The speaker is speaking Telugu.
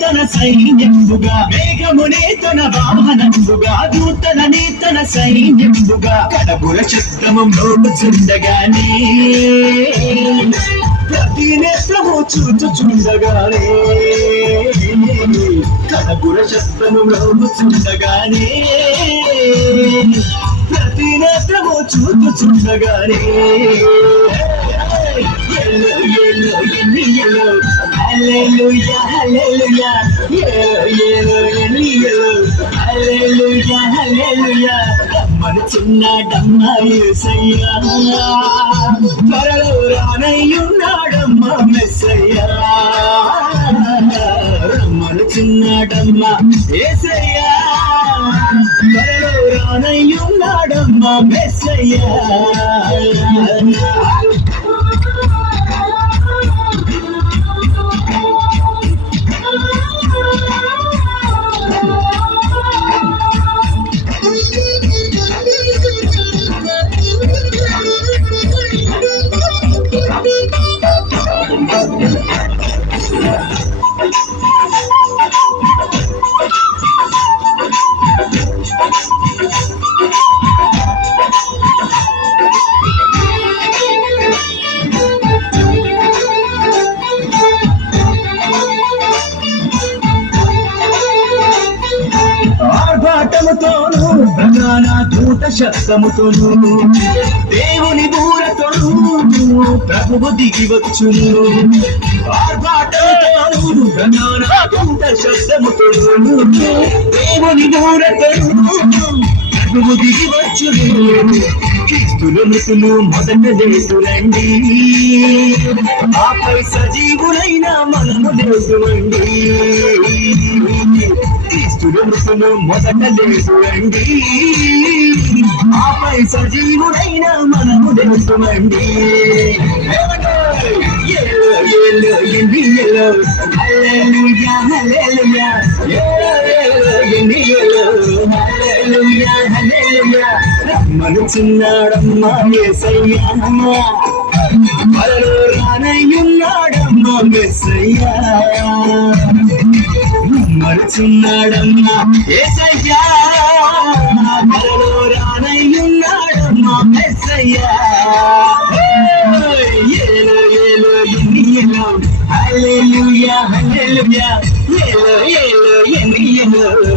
తన సైన్యంబుగా మేఘమునే తన వాహనంబుగా దూతలని తన సైన్యంబుగా కడబుల శబ్దము మ్రోగుచుండగానే ప్రతి నేత్రము చూచుచుండగానే కడబుల శబ్దము మ్రోగుచుండగానే ప్రతి నేత్రము చూచుచుండగానే Yellow, yellow, yellow, hallelujah, hallelujah, yellow, yellow, yellow, hallelujah, hallelujah. మనచున్నాడమ్మా యేసయ్యా త్వరలో రానయ్యున్నాడమ్మా మెస్సయ్యా మనచున్నాడమ్మా యేసయ్యా త్వరలో రానయ్యున్నాడమ్మా మెస్సయ్యా ఆర్భాటముతోను ప్రధాన దూత శబ్దముతోను దేవుని బూరతోను ప్రభువు దిగి వచ్చును ఆర్భాటముతోను ప్రధాన దూత శబ్దముతోను దేవుని బూరతోను ప్రభువు దిగి వచ్చును క్రీస్తుల మృతులు మొదట లేతులండి ఆపై సజీవులైన మనము లేతులండి క్రీస్తుల మృతులు మొదట లేతులండి ఆపై సజీవులైన మనము లేతులండి Hallelujah, hallelujah, hallelujah, hallelujah. మనచున్నాడమ్మా యేసయ్యా త్వరలో రానయ్యున్నాడమ్మా మెస్సయ్యా మనచున్నాడమ్మా యేసయ్యా త్వరలో రానయ్యున్నాడమ్మా మెస్సయ్యా Hallelujah, hallelujah, yellow, yellow, yellow, yellow.